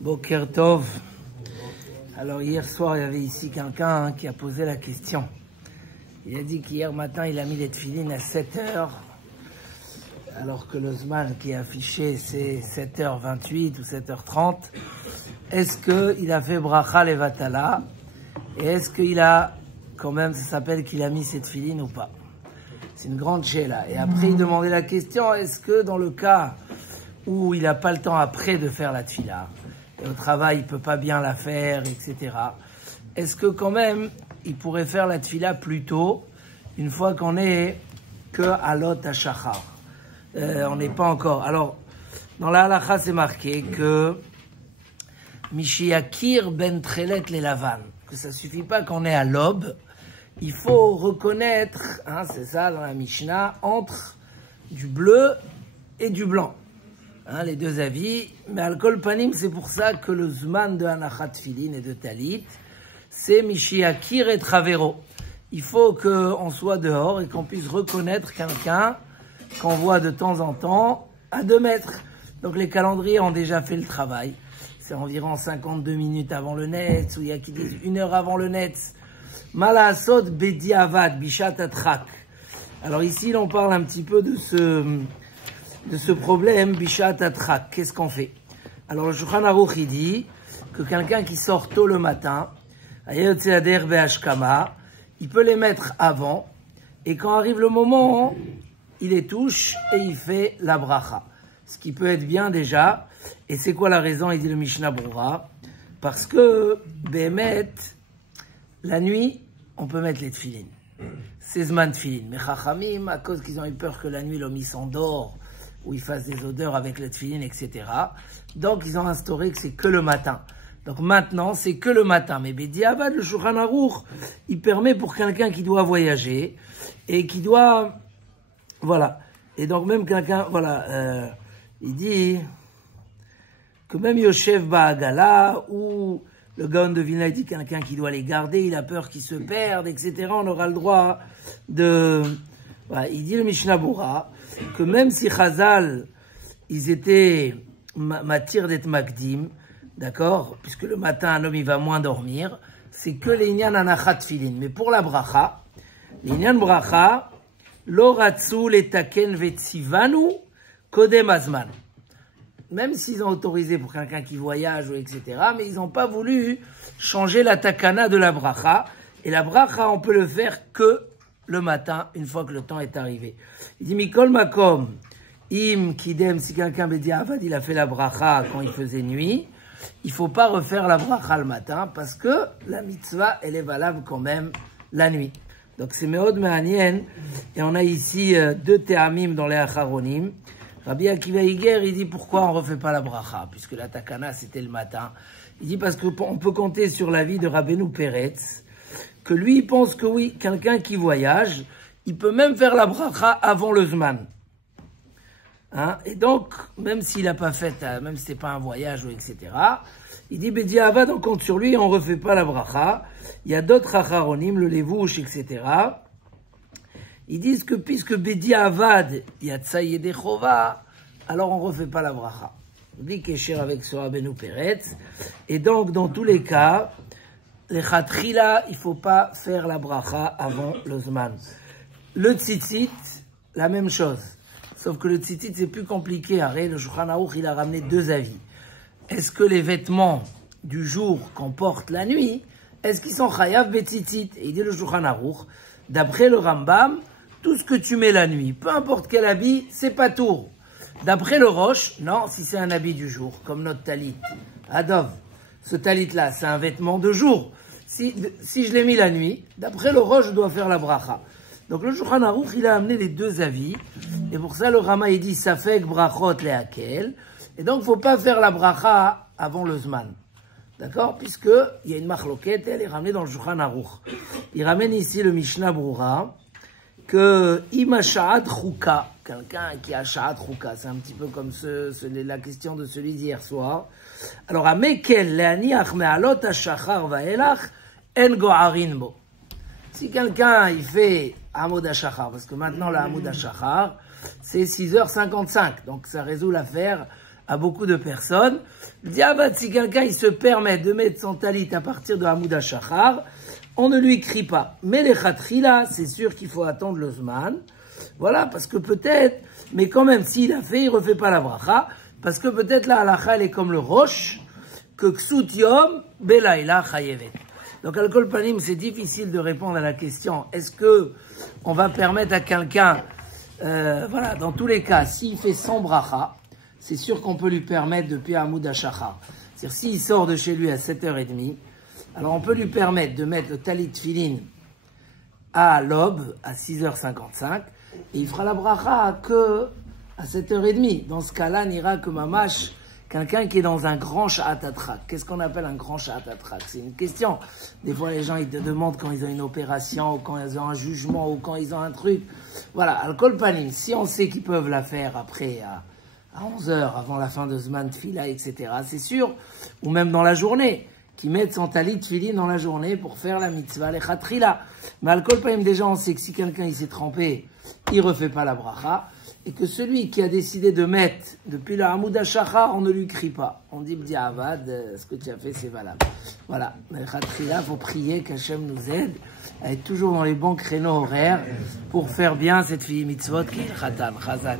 Boker Tov. Alors hier soir, il y avait ici quelqu'un qui a posé la question. Il a dit qu'hier matin, il a mis les tefilines à 7 heures, alors que le Zman qui est affiché, c'est 7h28 ou 7h30. Est-ce qu'il a fait bracha levatala? Et est-ce qu'il a, quand même, ça s'appelle qu'il a mis ses tefilines ou pas? C'est une grande chéla. Et après, il demandait la question, est-ce que dans le cas où il n'a pas le temps après de faire la tefila, et au travail, il peut pas bien la faire, etc. Est-ce que quand même, il pourrait faire la tefila plus tôt, une fois qu'on est que à lot à shachar? On n'est pas encore. Alors, dans la halakha, c'est marqué que Mishiakir ben trelet les lavan, que ça suffit pas qu'on est à l'aube, il faut reconnaître, hein, c'est ça dans la Mishnah, entre du bleu et du blanc. Hein, les deux avis, mais al-kol panim, c'est pour ça que le zman de Hanachat Tfilin et de Talit, c'est Mishiakir et Travero. Il faut qu'on soit dehors et qu'on puisse reconnaître quelqu'un qu'on voit de temps en temps à 2 mètres. Donc les calendriers ont déjà fait le travail. C'est environ 52 minutes avant le Netz, ou il y a qui disent 1 heure avant le Netz. Malasot bediavad bishat atrak. Alors ici, on parle un petit peu de ce problème, bishat atrak. Qu'est-ce qu'on fait? Alors le Shulchan Aruch, il dit que quelqu'un qui sort tôt le matin, il peut les mettre avant, et quand arrive le moment, il les touche et il fait la bracha. Ce qui peut être bien déjà. Et c'est quoi la raison? Il dit le Mishnah Brura. Parce que, Behemet, la nuit, on peut mettre les tefilines. C'est zman tefilin. Mais Chachamim, à cause qu'ils ont eu peur que la nuit, l'homme il s'endort, ou il fasse des odeurs avec les tefilines, etc. Donc, ils ont instauré que c'est que le matin. Donc maintenant, c'est que le matin. Mais Bediavad, le Shulchan Aruch, il permet pour quelqu'un qui doit voyager, et qui doit... Voilà. Et donc même quelqu'un, voilà, il dit que même Yoshev Ba'agala, ou le Gaon de Vilna, il dit quelqu'un qui doit les garder, il a peur qu'ils se perdent, etc. On aura le droit de... Voilà, il dit le Mishnah Bura, que même si Chazal, ils étaient matir d'être makdim, d'accord, puisque le matin, un homme, il va moins dormir, c'est que les inyan anachat filin. Mais pour la bracha, les inyan bracha, lo ratzu letaken vetzivanu kodem azman. Même s'ils ont autorisé pour quelqu'un qui voyage, ou etc., mais ils n'ont pas voulu changer la takana de la bracha. Et la bracha, on peut le faire que le matin, une fois que le temps est arrivé. Il dit, mikol makom, im kidem, si quelqu'un me dit, avad, il a fait la bracha quand il faisait nuit, il faut pas refaire la bracha le matin, parce que la mitzvah, elle est valable quand même la nuit. Donc c'est Meod Me'anien, et on a ici 2 théamim dans les Acharonim. Rabbi Akiva Iger, il dit pourquoi on refait pas la bracha, puisque la takana c'était le matin. Il dit parce qu'on peut compter sur l'avis de Rabbeinu Peretz, que lui il pense que oui, quelqu'un qui voyage, il peut même faire la bracha avant le Zman. Hein? Et donc, même s'il n'a pas fait, même si c'est pas un voyage ou etc., il dit Bedi Avad, on compte sur lui, on refait pas la bracha. Il y a d'autres acharonim, le levouche, etc. Ils disent que puisque Bedi Avad, il y a Tsaïe de Chova, alors on refait pas la bracha. Lui qui est cher avec ce Rabbeinu Peretz. Et donc, dans tous les cas, les chatrila, il faut pas faire la bracha avant le Zman. Le tzitzit, la même chose. Sauf que le tzitzit, c'est plus compliqué. Arrête, le Shulchan Aruch, il a ramené 2 avis. Est-ce que les vêtements du jour qu'on porte la nuit, est-ce qu'ils sont chayav betzitzit? Et il dit le Shulchan Aruch, d'après le Rambam, tout ce que tu mets la nuit, peu importe quel habit, c'est pas tour. D'après le Roche, non, si c'est un habit du jour, comme notre talit. Adov, ce talit-là, c'est un vêtement de jour. Si je l'ai mis la nuit, d'après le Roche, je dois faire la bracha. Donc le Shulchan Aruch, il a amené les 2 avis. Et pour ça, le Rama, il dit, safek brachot lehakel. Et donc, faut pas faire la bracha avant le Zman. D'accord? Puisque il y a une machloket, elle est ramenée dans le Shulchan Aruch. Il ramène ici le Mishnah Brura, que ima sha'at chouka, quelqu'un qui a sha'at chouka, c'est un petit peu comme la question de celui d'hier soir. Alors, à mekel le'aniach me'alot ha'shachar va'elach, en go'arin bo. Si quelqu'un, il fait Hamoud HaShachar, parce que maintenant, la Hamoud HaShachar, c'est 6h55, donc ça résout l'affaire à beaucoup de personnes. Diavad, si quelqu'un il se permet de mettre son talit à partir de Hamoud HaShachar, on ne lui crie pas. Mais les khatrila, c'est sûr qu'il faut attendre le zman. Voilà, parce que peut-être, mais quand même, s'il a fait, il refait pas la bracha, parce que peut-être la halakha, elle est comme le roche, que ksut yom, belayla chayevet. Donc, al-kol panim, c'est difficile de répondre à la question, est-ce que on va permettre à quelqu'un, voilà, dans tous les cas, s'il fait sans bracha, c'est sûr qu'on peut lui permettre depuis Hamoud HaShachar. C'est-à-dire, s'il sort de chez lui à 7h30, alors on peut lui permettre de mettre le talit tfilin à l'aube, à 6h55, et il fera la bracha que à 7h30. Dans ce cas-là, n'ira que mamash, quelqu'un qui est dans un grand sha'atatrak. Qu'est-ce qu'on appelle un grand sha'atatrak? C'est une question. Des fois, les gens, ils te demandent quand ils ont une opération, ou quand ils ont un jugement, ou quand ils ont un truc. Voilà, al-kol panim, si on sait qu'ils peuvent la faire après, à 11h, avant la fin de Zman Tfila, etc., c'est sûr, ou même dans la journée, qui mettent son talit tfilin dans la journée pour faire la mitzvah, les khatrila. Mais al-kol panim, déjà, on sait que si quelqu'un il s'est trempé, il refait pas la bracha, et que celui qui a décidé de mettre depuis la Hamoud HaShachar, on ne lui crie pas. On dit b'diavad, ce que tu as fait, c'est valable. Voilà. Mais les khatrila, faut prier qu'Hachem nous aide à être toujours dans les bons créneaux horaires pour faire bien cette fille mitzvot qui est le khatan, chazak.